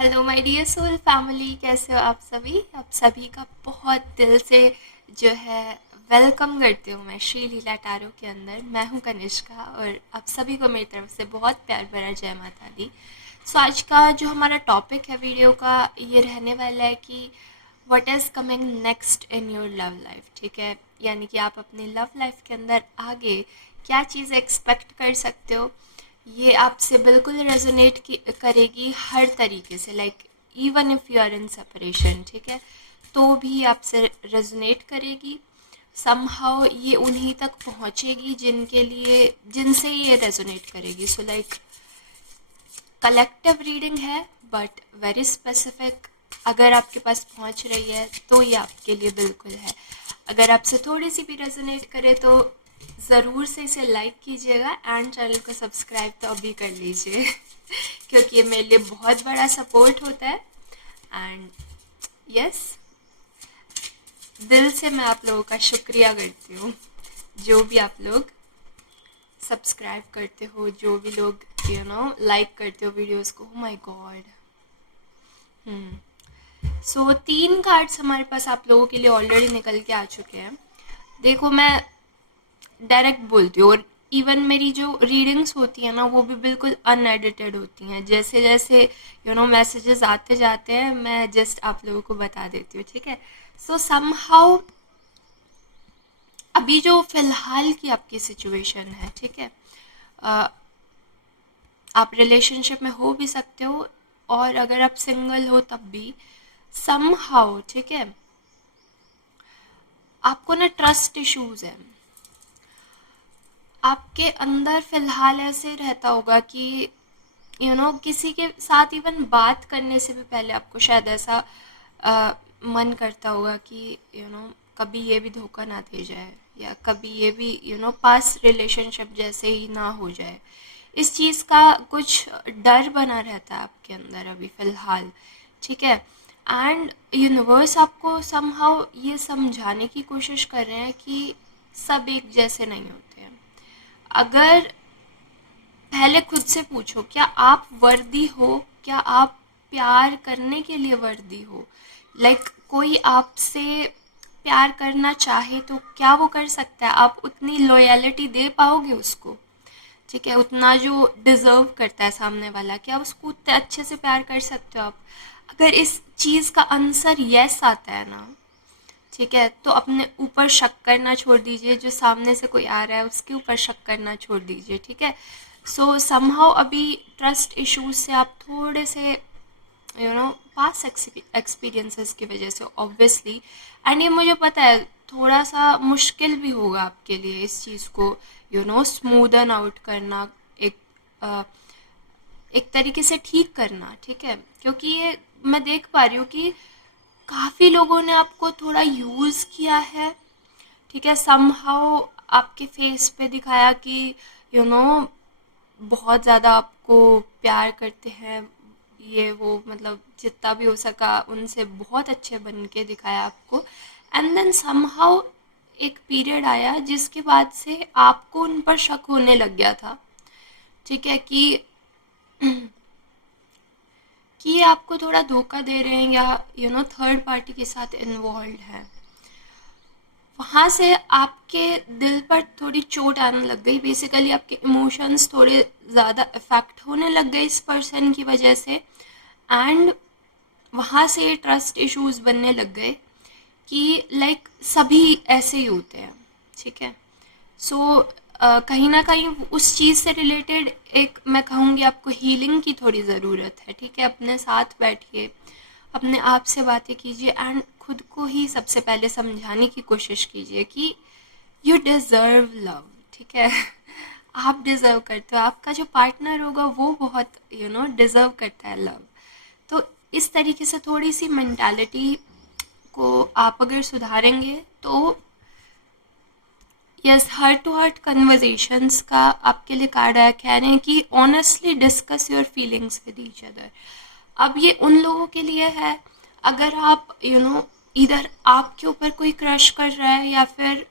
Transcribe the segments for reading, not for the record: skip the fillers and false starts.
Hello my dear soul family, कैसे हो आप सभी का बहुत दिल से जो है वेलकम करती हूँ मैं श्री लीला टारो के अंदर। मैं हूँ कनिष्का और आप सभी को मेरी तरफ से बहुत प्यार भरा जय माता दी। सो आज का जो हमारा टॉपिक है वीडियो का ये रहने वाला है कि what is coming next in your love life. ठीक है, यानी कि आप अपनी लव लाइफ के अंदर आगे क्या चीज़ एक्सपेक्ट कर सकते हो। ये आपसे बिल्कुल रेजोनेट करेगी हर तरीके से, like even if you are in separation, ठीक है, तो भी आपसे रेजोनेट करेगी। समहाउ ये उन्हीं तक पहुंचेगी जिनसे ये रेजोनेट करेगी। सो लाइक कलेक्टिव रीडिंग है बट वेरी स्पेसिफिक। अगर आपके पास पहुंच रही है तो ये आपके लिए बिल्कुल है। अगर आपसे थोड़ी सी भी रेजोनेट करे तो ज़रूर से इसे लाइक कीजिएगा एंड चैनल को सब्सक्राइब तो अभी कर लीजिए क्योंकि ये मेरे लिए बहुत बड़ा सपोर्ट होता है। एंड यस, दिल से मैं आप लोगों का शुक्रिया करती हूँ, जो भी आप लोग सब्सक्राइब करते हो, जो भी लोग लाइक करते हो वीडियोस को। My God. सो 3 कार्ड्स हमारे पास आप लोगों के लिए ऑलरेडी निकल के आ चुके हैं। देखो, मैं डायरेक्ट बोलती हूँ और इवन मेरी जो रीडिंग्स होती है ना वो भी बिल्कुल अनएडिटेड होती हैं। जैसे जैसे मैसेजेस आते जाते हैं मैं जस्ट आप लोगों को बता देती हूँ, ठीक है। सो समहाउ अभी जो फिलहाल की आपकी सिचुएशन है, ठीक है, आप रिलेशनशिप में हो भी सकते हो और अगर आप सिंगल हो तब भी समहाउ, ठीक है, आपको ना ट्रस्ट इश्यूज है। आपके अंदर फिलहाल ऐसे रहता होगा कि किसी के साथ इवन बात करने से भी पहले आपको शायद ऐसा मन करता होगा कि कभी ये भी धोखा ना दे जाए या कभी ये भी पास्ट रिलेशनशिप जैसे ही ना हो जाए। इस चीज़ का कुछ डर बना रहता है आपके अंदर अभी फ़िलहाल, ठीक है। एंड यूनिवर्स आपको समहाउ ये समझाने की कोशिश कर रहे हैं कि सब एक जैसे नहीं होते हैं। अगर पहले खुद से पूछो, क्या आप वर्दी हो, क्या आप प्यार करने के लिए वर्दी हो। लाइक कोई आपसे प्यार करना चाहे तो क्या वो कर सकता है, आप उतनी लॉयलिटी दे पाओगे उसको, ठीक है, उतना जो डिज़र्व करता है सामने वाला, क्या उसको उतने अच्छे से प्यार कर सकते हो आप। अगर इस चीज़ का आंसर यस आता है ना, ठीक है, तो अपने ऊपर शक करना छोड़ दीजिए, जो सामने से कोई आ रहा है उसके ऊपर शक करना छोड़ दीजिए, ठीक है। सो समहाउ अभी ट्रस्ट इश्यूज से आप थोड़े से पास एक्सपीरियंसेस की वजह से ऑब्वियसली, एंड ये मुझे पता है थोड़ा सा मुश्किल भी होगा आपके लिए इस चीज़ को स्मूदन आउट करना, एक अ, एक तरीके से ठीक करना, ठीक है, क्योंकि ये मैं देख पा रही हूँ कि काफ़ी लोगों ने आपको थोड़ा यूज़ किया है, ठीक है। समहाउ आपके फेस पे दिखाया कि यू you नो बहुत ज़्यादा आपको प्यार करते हैं, ये वो, मतलब जितना भी हो सका उनसे बहुत अच्छे बन के दिखाया आपको। एंड देन समहाउ एक पीरियड आया जिसके बाद से आपको उन पर शक होने लग गया था, ठीक है, कि ये आपको थोड़ा धोखा दे रहे हैं या थर्ड पार्टी के साथ इन्वॉल्व है। वहाँ से आपके दिल पर थोड़ी चोट आने लग गई, बेसिकली आपके इमोशंस थोड़े ज़्यादा इफ़ेक्ट होने लग गए इस पर्सन की वजह से। एंड वहाँ से ट्रस्ट इश्यूज बनने लग गए कि लाइक सभी ऐसे ही होते हैं, ठीक है। सो कहीं ना कहीं उस चीज़ से रिलेटेड एक मैं कहूँगी आपको हीलिंग की थोड़ी ज़रूरत है, ठीक है। अपने साथ बैठिए, अपने आप से बातें कीजिए एंड खुद को ही सबसे पहले समझाने की कोशिश कीजिए कि यू डिज़र्व लव, ठीक है। आप डिज़र्व करते हो, आपका जो पार्टनर होगा वो बहुत डिज़र्व करता है लव। तो इस तरीके से थोड़ी सी मेंटालिटी को आप अगर सुधारेंगे तो yes, heart to heart conversations का आपके लिए कार्ड आया, कह रहे हैं कि honestly discuss your feelings with each other. अब ये उन लोगों के लिए है अगर आप इधर आपके ऊपर कोई क्रश कर रहा है या फिर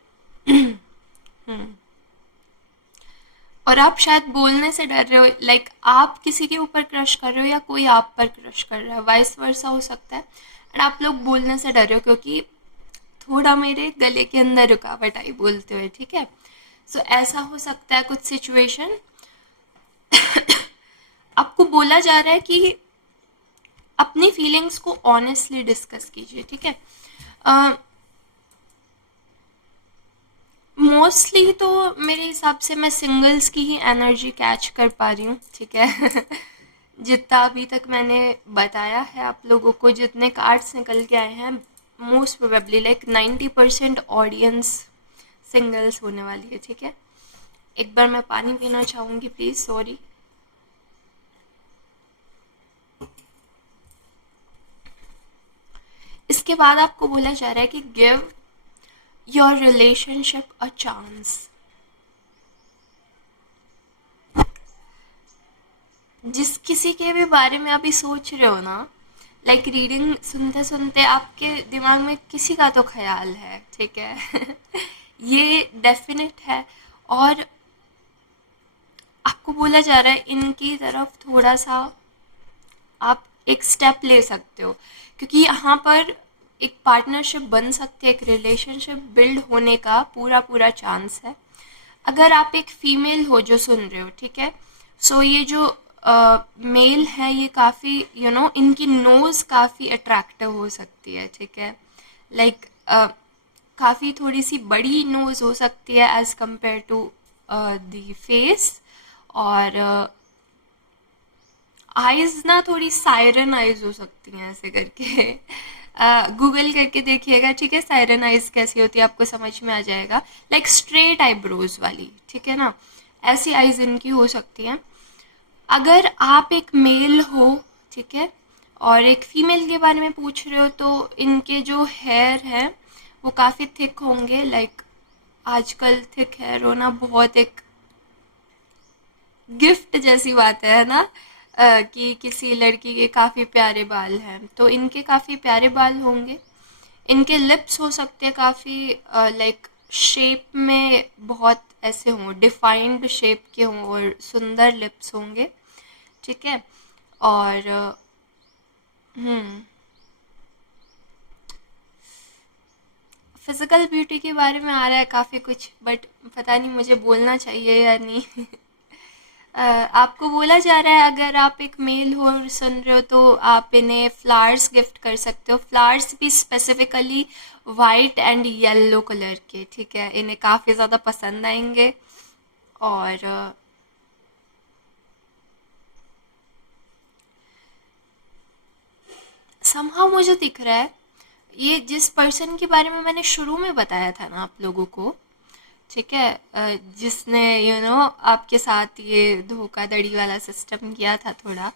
और आप शायद बोलने से डर रहे हो, लाइक आप किसी के ऊपर क्रश कर रहे हो या कोई आप पर क्रश कर रहा है, वाइस वर्सा हो सकता है। एंड आप लोग बोलने से डर रहे हो क्योंकि थोड़ा मेरे गले के अंदर रुकावट आई बोलते हुए, ठीक है। सो ऐसा हो सकता है कुछ सिचुएशन। आपको बोला जा रहा है कि अपनी फीलिंग्स को ऑनेस्टली डिस्कस कीजिए, ठीक है। मोस्टली तो मेरे हिसाब से मैं सिंगल्स की ही एनर्जी कैच कर पा रही हूँ, ठीक है। जितना अभी तक मैंने बताया है आप लोगों को, जितने कार्ड्स निकल के आए हैं, most probably like 90% audience singles होने वाली है, ठीक है। एक बार मैं पानी पीना चाहूँगी प्लीज़, सॉरी। इसके बाद आपको बोला जा रहा है कि give your relationship a chance. जिस किसी के भी बारे में अभी सोच रहे हो ना, लाइक रीडिंग सुनते सुनते आपके दिमाग में किसी का तो ख्याल है, ठीक है। ये डेफिनेट है। और आपको बोला जा रहा है इनकी तरफ थोड़ा सा आप एक स्टेप ले सकते हो, क्योंकि यहाँ पर एक पार्टनरशिप बन सकती है, एक रिलेशनशिप बिल्ड होने का पूरा पूरा चांस है। अगर आप एक फीमेल हो जो सुन रहे हो, ठीक है। सो ये जो मेल है, ये काफ़ी इनकी नोज़ काफ़ी अट्रैक्टिव हो सकती है, ठीक है। लाइक काफ़ी थोड़ी सी बड़ी नोज़ हो सकती है as compare to the face. और आइज ना थोड़ी सायरन आइज हो सकती हैं ऐसे करके। गूगल करके देखिएगा, ठीक है, सायरन आइज कैसी होती है आपको समझ में आ जाएगा। लाइक स्ट्रेट आईब्रोज वाली, ठीक है ना, ऐसी आइज इनकी हो सकती हैं। अगर आप एक मेल हो, ठीक है, और एक फीमेल के बारे में पूछ रहे हो, तो इनके जो हेयर हैं वो काफ़ी थिक होंगे। लाइक आजकल थिक हेयर होना बहुत एक गिफ्ट जैसी बात है ना। कि किसी लड़की के काफ़ी प्यारे बाल हैं, तो इनके काफ़ी प्यारे बाल होंगे। इनके लिप्स हो सकते हैं काफ़ी लाइक शेप में बहुत ऐसे हों, डिफाइंड शेप के हों, और सुंदर लिप्स होंगे, ठीक है। और फिज़िकल ब्यूटी के बारे में आ रहा है काफ़ी कुछ, बट पता नहीं मुझे बोलना चाहिए या नहीं। आपको बोला जा रहा है अगर आप एक मेल हो और सुन रहे हो, तो आप इन्हें फ्लावर्स गिफ्ट कर सकते हो। फ्लावर्स भी specifically white and yellow colour के, ठीक है, इन्हें काफ़ी ज़्यादा पसंद आएंगे। और समहाउ मुझे दिख रहा है ये जिस पर्सन के बारे में मैंने शुरू में बताया था ना आप लोगों को, ठीक है, जिसने आपके साथ ये धोखाधड़ी वाला सिस्टम किया था थोड़ा,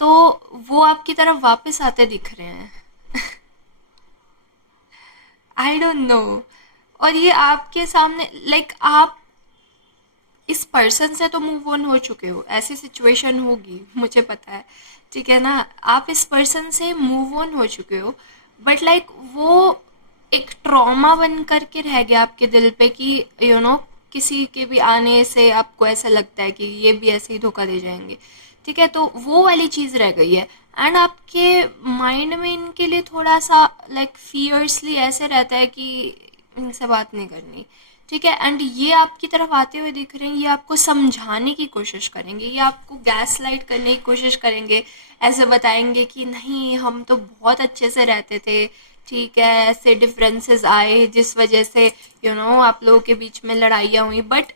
तो वो आपकी तरफ वापस आते दिख रहे हैं। I don't know. और ये आपके सामने लाइक आप इस पर्सन से तो मूव ऑन हो चुके हो, ऐसी सिचुएशन होगी मुझे पता है, ठीक है ना। आप इस पर्सन से मूव ऑन हो चुके हो, बट लाइक वो एक ट्रॉमा बन करके रह गया आपके दिल पे कि किसी के भी आने से आपको ऐसा लगता है कि ये भी ऐसे ही धोखा दे जाएंगे, ठीक है। तो वो वाली चीज़ रह गई है। एंड आपके माइंड में इनके लिए थोड़ा सा लाइक फियर्सली ऐसे रहता है कि इनसे बात नहीं करनी, ठीक है। एंड ये आपकी तरफ आते हुए दिख रहे हैं, ये आपको समझाने की कोशिश करेंगे, ये आपको गैस लाइट करने की कोशिश करेंगे। ऐसे बताएंगे कि नहीं, हम तो बहुत अच्छे से रहते थे, ठीक है, ऐसे डिफरेंसेस आए जिस वजह से आप लोगों के बीच में लड़ाइयाँ हुई, बट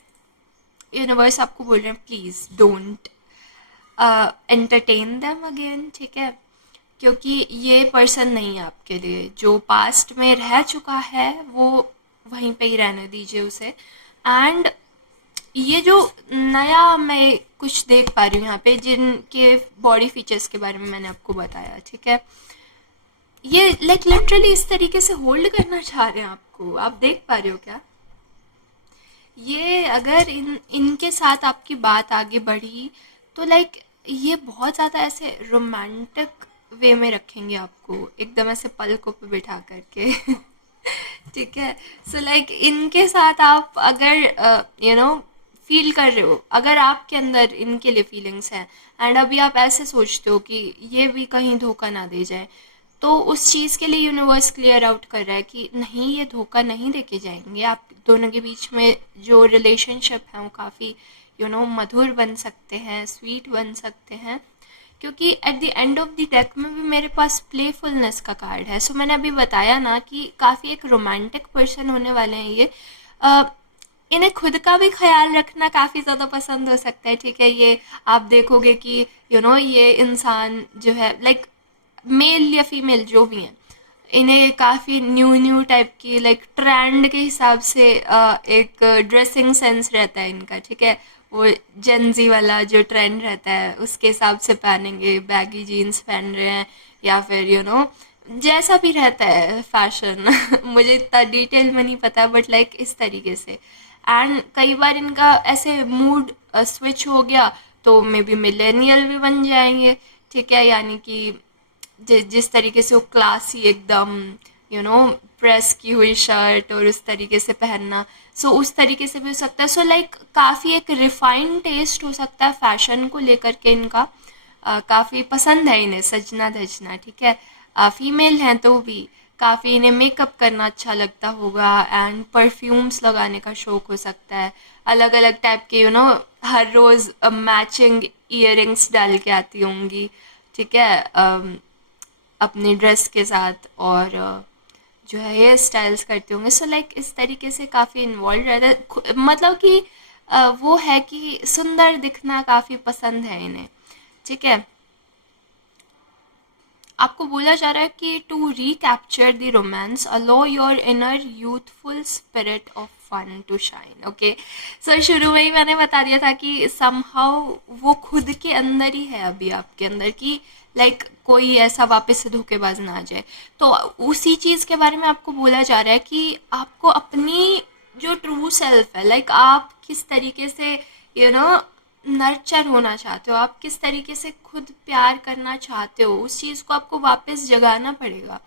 यूनिवर्स आपको बोल रहे हैं please don't entertain them again, ठीक है। क्योंकि ये पर्सन नहीं है आपके लिए, जो पास्ट में रह चुका है वो वहीं पे ही रहने दीजिए उसे। एंड ये जो नया मैं कुछ देख पा रही हूँ यहाँ पे, जिनके बॉडी फीचर्स के बारे में मैंने आपको बताया, ठीक है, ये लाइक लिटरली इस तरीके से होल्ड करना चाह रहे हैं आपको, आप देख पा रहे हो क्या? ये अगर इनके साथ आपकी बात आगे बढ़ी, तो लाइक ये बहुत ज़्यादा ऐसे रोमांटिक वे में रखेंगे आपको, एकदम ऐसे पलकों पे बिठा करके। ठीक है। सो लाइक इनके साथ आप अगर फील कर रहे हो, अगर आपके अंदर इनके लिए फीलिंग्स हैं एंड अभी आप ऐसे सोचते हो कि ये भी कहीं धोखा ना दे जाए, तो उस चीज़ के लिए यूनिवर्स क्लियर आउट कर रहा है कि नहीं, ये धोखा नहीं देके जाएंगे, आप दोनों के बीच में जो रिलेशनशिप है वो काफ़ी मधुर बन सकते हैं, स्वीट बन सकते हैं। क्योंकि at the end of the deck में भी मेरे पास प्लेफुलनेस का कार्ड है। सो मैंने अभी बताया ना कि काफ़ी एक रोमांटिक पर्सन होने वाले हैं ये। अ, इन्हें खुद का भी ख्याल रखना काफ़ी ज़्यादा पसंद हो सकता है, ठीक है। ये आप देखोगे कि ये इंसान जो है, लाइक मेल या फीमेल जो भी हैं, इन्हें काफ़ी न्यू न्यू टाइप की, लाइक ट्रेंड के हिसाब से एक ड्रेसिंग सेंस रहता है इनका, ठीक है। वो जेंजी वाला जो ट्रेंड रहता है उसके हिसाब से पहनेंगे, बैगी जीन्स पहन रहे हैं या फिर जैसा भी रहता है फैशन मुझे इतना डिटेल में नहीं पता, बट लाइक इस तरीके से। एंड कई बार इनका ऐसे मूड स्विच हो गया तो मे बी मिलेनियल भी बन जाएंगे, ठीक है। यानी कि जिस तरीके से वो क्लासी एकदम यू नो प्रेस की हुई शर्ट और उस तरीके से पहनना, सो उस तरीके से भी हो सकता है। सो लाइक काफ़ी एक रिफाइंड टेस्ट हो सकता है फैशन को लेकर के इनका। काफ़ी पसंद है इन्हें सजना धजना, ठीक है। फीमेल हैं तो भी काफ़ी इन्हें मेकअप करना अच्छा लगता होगा एंड परफ्यूम्स लगाने का शौक हो सकता है। अलग अलग टाइप के हर रोज़ मैचिंग ईयरिंग्स डाल के आती होंगी, ठीक है, अपनी ड्रेस के साथ। और जो है हेयर स्टाइल्स करते होंगे। सो लाइक इस तरीके से काफ़ी इन्वॉल्व रहता है, मतलब कि वो है कि सुंदर दिखना काफ़ी पसंद है इन्हें, ठीक है। आपको बोला जा रहा है कि to recapture the romance allow your inner youthful spirit of fun to shine. Okay, so शुरू में ही मैंने बता दिया था कि समहाउ वो खुद के अंदर ही है अभी आपके अंदर की, लाइक कोई ऐसा वापस से धोखेबाज ना आ जाए। तो उसी चीज़ के बारे में आपको बोला जा रहा है कि आपको अपनी जो ट्रू सेल्फ है, लाइक आप किस तरीके से यू नो नर्चर होना चाहते हो, आप किस तरीके से खुद प्यार करना चाहते हो, उस चीज़ को आपको वापस जगाना पड़ेगा।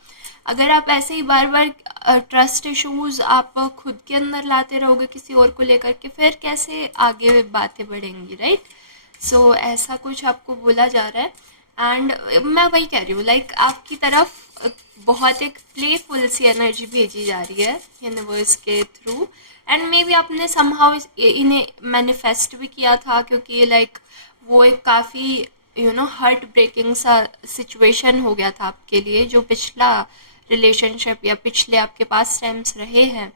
अगर आप ऐसे ही बार बार ट्रस्ट इश्यूज आप खुद के अंदर लाते रहोगे किसी और को लेकर के, फिर कैसे आगे बातें बढ़ेंगी, राइट। सो ऐसा कुछ आपको बोला जा रहा है। एंड मैं वही कह रही हूँ, लाइक आपकी तरफ बहुत एक प्लेफुल सी एनर्जी भेजी जा रही है यूनिवर्स के थ्रू। एंड मे बी आपने समहाउ इन्हें मैनिफेस्ट भी किया था, क्योंकि लाइक वो एक काफ़ी हार्ट ब्रेकिंग सा सिचुएशन हो गया था आपके लिए, जो पिछला रिलेशनशिप या पिछले आपके पास टाइम्स रहे हैं।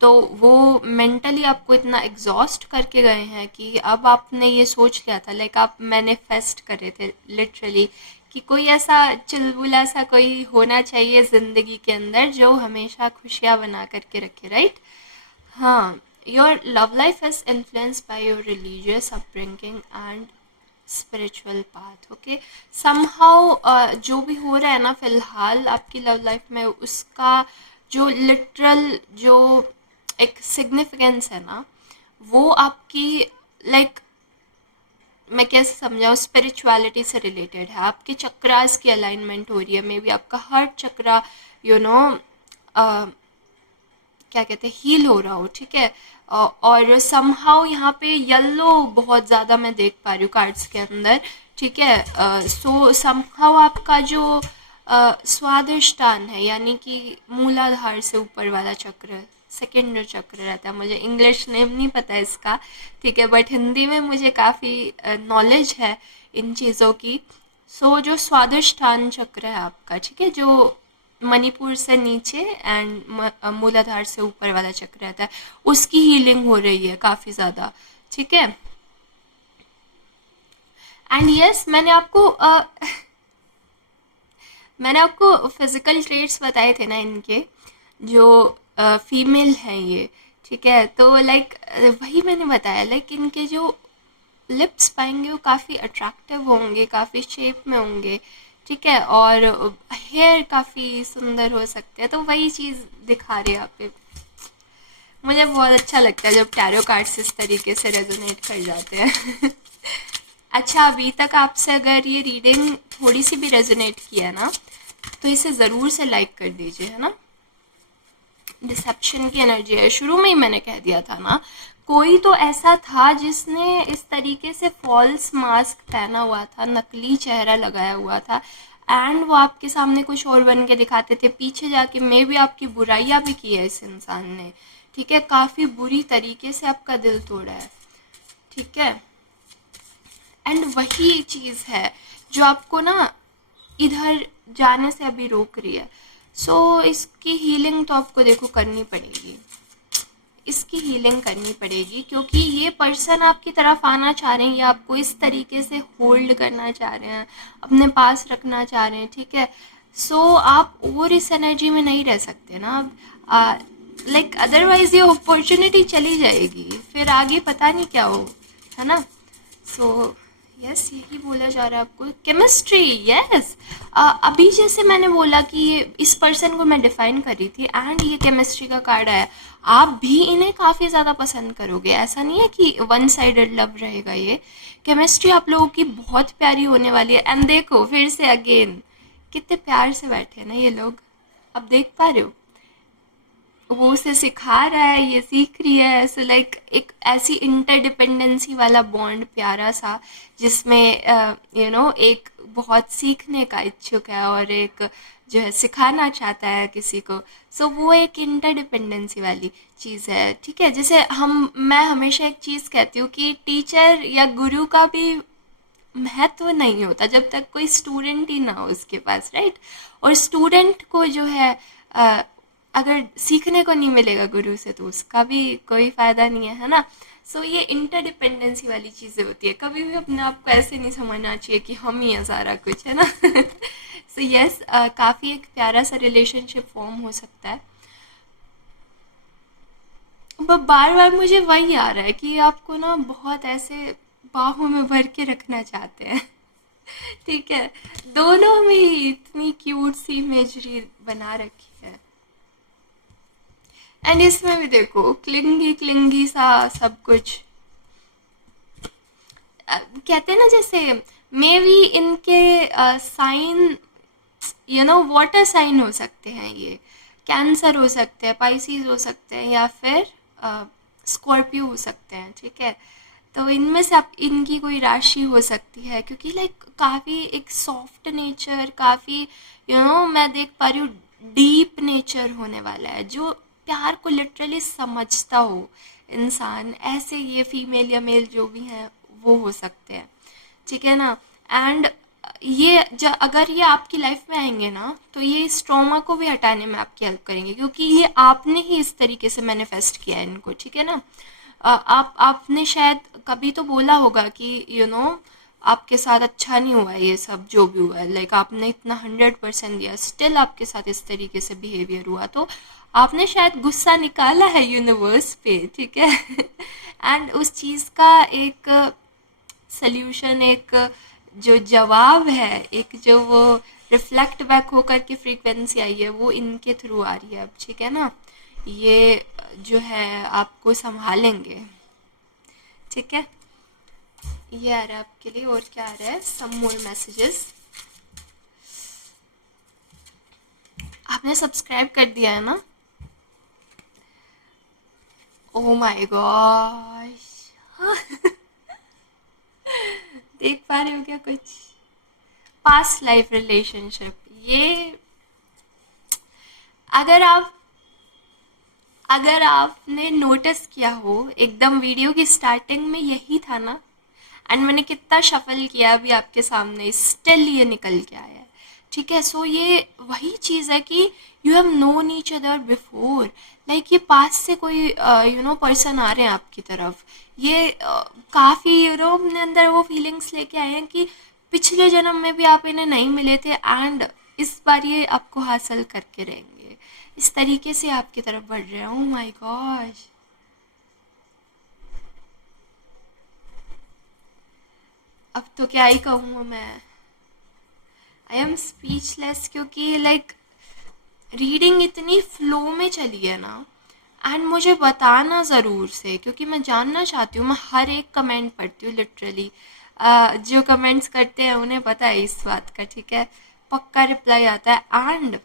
तो वो मेंटली आपको इतना एग्जॉस्ट करके गए हैं कि अब आपने ये सोच लिया था, लाइक आप मैनिफेस्ट कर रहे थे लिटरली कि कोई ऐसा चुलबुला सा कोई होना चाहिए ज़िंदगी के अंदर जो हमेशा खुशियाँ बना करके रखे, राइट। हाँ, your love life is influenced by your religious upbringing and spiritual path. Okay, somehow जो भी हो रहा है ना फिलहाल आपकी लव लाइफ में, उसका जो लिटरल जो एक सिग्निफिकेंस है ना, वो आपकी लाइक मैं कैसे समझाऊँ, स्पिरिचुअलिटी से रिलेटेड है। आपके चक्रास की अलाइनमेंट हो रही है, मे बी आपका हर चक्रा यू नो क्या कहते हैं हील हो रहा हो, ठीक है। और समहाउ यहाँ पे येलो बहुत ज़्यादा मैं देख पा रही हूँ कार्ड्स के अंदर, ठीक है। सो समहाउ आपका जो स्वादिष्टान है, यानी कि मूलाधार से ऊपर वाला चक्र, सेकंड जो चक्र रहता है, मुझे इंग्लिश नेम नहीं पता है इसका, ठीक है, बट हिंदी में मुझे काफ़ी नॉलेज है इन चीज़ों की। सो जो स्वादिष्टान चक्र है आपका, ठीक है, जो मणिपुर से नीचे एंड मूलाधार से ऊपर वाला चक्र रहता है, उसकी हीलिंग हो रही है काफ़ी ज़्यादा, ठीक है। एंड यस, मैंने आपको फिजिकल ट्रेट्स बताए थे ना इनके, जो फीमेल हैं ये, ठीक है। तो लाइक वही मैंने बताया, लाइक इनके जो लिप्स पाएंगे वो काफ़ी अट्रैक्टिव होंगे, काफ़ी शेप में होंगे, ठीक है। और हेयर काफ़ी सुंदर हो सकते हैं। तो वही चीज़ दिखा रहे हैं आप पे। मुझे बहुत अच्छा लगता है जब टैरो कार्ड्स इस तरीके से रेजोनेट कर जाते हैं अच्छा, अभी तक आपसे अगर ये रीडिंग थोड़ी सी भी रेजोनेट किया है ना, तो इसे ज़रूर से लाइक कर दीजिए, है ना। डिसेप्शन की एनर्जी है। शुरू में ही मैंने कह दिया था ना, कोई तो ऐसा था जिसने इस तरीके से फॉल्स मास्क पहना हुआ था, नकली चेहरा लगाया हुआ था, एंड वो आपके सामने कुछ और बन के दिखाते थे। पीछे जाके मे भी आपकी बुराइयां भी की है इस इंसान ने, ठीक है, काफ़ी बुरी तरीके से आपका दिल तोड़ा है, ठीक है। एंड वही चीज़ है जो आपको ना इधर जाने से अभी रोक रही है। सो इसकी हीलिंग तो आपको देखो करनी पड़ेगी, इसकी हीलिंग करनी पड़ेगी, क्योंकि ये पर्सन आपकी तरफ आना चाह रहे हैं, या आपको इस तरीके से होल्ड करना चाह रहे हैं, अपने पास रखना चाह रहे हैं, ठीक है। सो आप और इस एनर्जी में नहीं रह सकते ना अब, लाइक अदरवाइज ये अपॉर्चुनिटी चली जाएगी, फिर आगे पता नहीं क्या हो, है ना। सो यस, यही बोला जा रहा है आपको, केमिस्ट्री। यस, अभी जैसे मैंने बोला कि ये इस पर्सन को मैं डिफाइन कर रही थी, एंड ये केमिस्ट्री का कार्ड है। आप भी इन्हें काफ़ी ज़्यादा पसंद करोगे, ऐसा नहीं है कि वन साइडेड लव रहेगा। ये केमिस्ट्री आप लोगों की बहुत प्यारी होने वाली है। एंड देखो फिर से अगेन कितने प्यार से बैठे हैं ना ये लोग, अब देख पा रहे हो, वो उसे सिखा रहा है, ये सीख रही है। सो लाइक एक ऐसी इंटरडिपेंडेंसी वाला बॉन्ड प्यारा सा, जिसमें एक बहुत सीखने का इच्छुक है और एक जो है सिखाना चाहता है किसी को। सो वो एक इंटरडिपेंडेंसी वाली चीज़ है, ठीक है। जैसे मैं हमेशा एक चीज़ कहती हूँ कि टीचर या गुरु का भी महत्व नहीं होता जब तक कोई स्टूडेंट ही ना हो उसके पास, राइट। और स्टूडेंट को जो है अ, अगर सीखने को नहीं मिलेगा गुरु से तो उसका भी कोई फ़ायदा नहीं है, है ना। सो ये इंटरडिपेंडेंसी वाली चीज़ें होती है, कभी भी अपने आप को ऐसे नहीं समझना चाहिए कि हम ही हैं सारा कुछ, है ना। सो यस, काफ़ी एक प्यारा सा रिलेशनशिप फॉर्म हो सकता है। अब बार बार मुझे वही आ रहा है कि आपको ना बहुत ऐसे बाहों में भर के रखना चाहते हैं। ठीक है, दोनों में ही इतनी क्यूट सी इमेजरी बना रखी है। एंड इसमें भी देखो क्लिंगी क्लिंगी सा सब कुछ। कहते हैं ना, जैसे मे बी इनके साइन वाटर साइन हो सकते हैं, ये कैंसर हो सकते हैं, पाइसिस हो सकते हैं, या फिर स्कॉर्पियो हो सकते हैं, ठीक है। तो इनमें से आप इनकी कोई राशि हो सकती है, क्योंकि लाइक काफ़ी एक सॉफ्ट नेचर, काफ़ी मैं देख पा रही हूँ डीप नेचर होने वाला है, जो प्यार को लिटरली समझता हो इंसान। ऐसे ये फीमेल या मेल जो भी हैं वो हो सकते हैं, ठीक है ना। एंड ये अगर ये आपकी लाइफ में आएंगे ना, तो ये इस ट्रॉमा को भी हटाने में आपकी हेल्प करेंगे, क्योंकि ये आपने ही इस तरीके से मैनिफेस्ट किया है इनको, ठीक है ना। आपने शायद कभी तो बोला होगा कि आपके साथ अच्छा नहीं हुआ ये सब जो भी हुआ है, लाइक आपने इतना 100% दिया, स्टिल आपके साथ इस तरीके से बिहेवियर हुआ, तो आपने शायद गुस्सा निकाला है यूनिवर्स पे, ठीक है। एंड उस चीज़ का एक सल्यूशन, एक जो जवाब है, एक जो वो रिफ्लेक्ट बैक होकर के फ्रीक्वेंसी आई है, वो इनके थ्रू आ रही है अब, ठीक है ना। ये जो है आपको संभालेंगे, ठीक है। ये आ रहा है आपके लिए, और क्या आ रहा है, सम मोर मैसेजेस। आपने सब्सक्राइब कर दिया है ना? ओ माय गॉश, देख पा रहे हो क्या कुछ? पास्ट लाइफ रिलेशनशिप, ये अगर आप अगर आपने नोटिस किया हो, एकदम वीडियो की स्टार्टिंग में यही था ना, एंड मैंने कितना शफल किया अभी आपके सामने, स्टिल ये निकल के आया है, ठीक है। सो ये वही चीज़ है कि you have known each other before, like ये पास से कोई पर्सन आ रहे हैं आपकी तरफ, ये काफ़ी अपने अंदर वो फीलिंग्स लेके आए हैं कि पिछले जन्म में भी आप इन्हें नहीं मिले थे, एंड इस बार ये आपको हासिल करके रहेंगे, इस तरीके से आपकी तरफ बढ़ रहे हैं। ओह माय गॉड, अब तो क्या ही कहूँ मैं, आई एम स्पीचलेस, क्योंकि लाइक रीडिंग इतनी फ्लो में चली है ना, एंड मुझे बताना ज़रूर से, क्योंकि मैं जानना चाहती हूँ। मैं हर एक कमेंट पढ़ती हूँ लिटरली, जो कमेंट्स करते हैं उन्हें पता है इस बात का, ठीक है। पक्का रिप्लाई आता है। एंड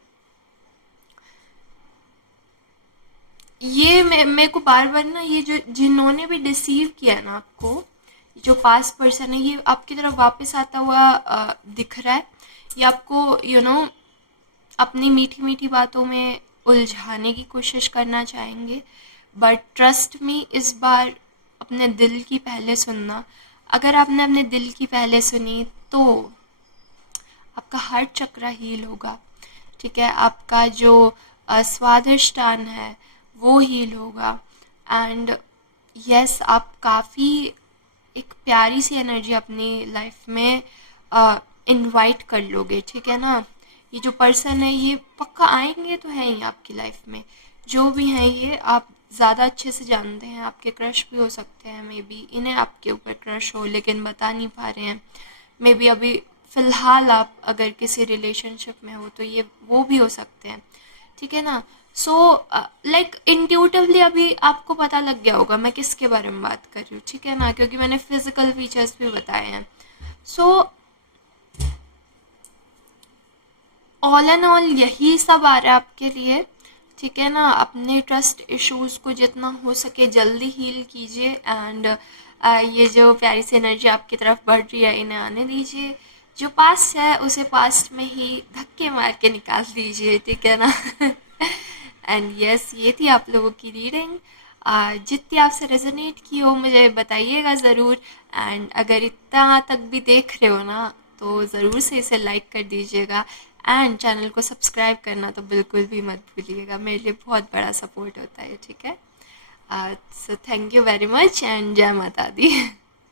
ये मेरे को बार बार ना, ये जो जिन्होंने भी डिसीव किया है ना आपको, जो पास्ट पर्सन है, ये आपकी तरफ वापस आता हुआ दिख रहा है। ये आपको अपनी मीठी मीठी बातों में उलझाने की कोशिश करना चाहेंगे, बट ट्रस्ट मी, इस बार अपने दिल की पहले सुनना। अगर आपने अपने दिल की पहले सुनी तो आपका हार्ट चक्र हील होगा, ठीक है। आपका जो स्वादिष्टान है वो हील होगा। एंड यस, आप काफ़ी एक प्यारी सी एनर्जी अपनी लाइफ में इनवाइट कर लोगे, ठीक है ना। ये जो पर्सन है ये पक्का आएंगे तो है ही आपकी लाइफ में। जो भी हैं ये आप ज़्यादा अच्छे से जानते हैं, आपके क्रश भी हो सकते हैं, मे बी इन्हें आपके ऊपर क्रश हो लेकिन बता नहीं पा रहे हैं। मे बी अभी फ़िलहाल आप अगर किसी रिलेशनशिप में हो तो ये वो भी हो सकते हैं, ठीक है ना। सो लाइक इंट्यूटिवली अभी आपको पता लग गया होगा मैं किसके बारे में बात कर रही हूँ, ठीक है ना, क्योंकि मैंने फिजिकल फीचर्स भी बताए हैं। सो ऑल एंड ऑल यही सब आ रहा है आपके लिए, ठीक है ना। अपने ट्रस्ट इश्यूज़ को जितना हो सके जल्दी हील कीजिए। एंड ये जो प्यारी सी एनर्जी आपकी तरफ बढ़ रही है इन्हें आने दीजिए। जो पास्ट है उसे पास्ट में ही धक्के मार के निकाल दीजिए, ठीक है ना। एंड यस, ये थी आप लोगों की रीडिंग। जितनी आपसे रेजोनेट की हो मुझे बताइएगा ज़रूर। एंड अगर इतना तक भी देख रहे हो ना तो ज़रूर से इसे लाइक कर दीजिएगा। एंड चैनल को सब्सक्राइब करना तो बिल्कुल भी मत भूलिएगा, मेरे लिए बहुत बड़ा सपोर्ट होता है, ठीक है। So thank you very much and जय माता दी।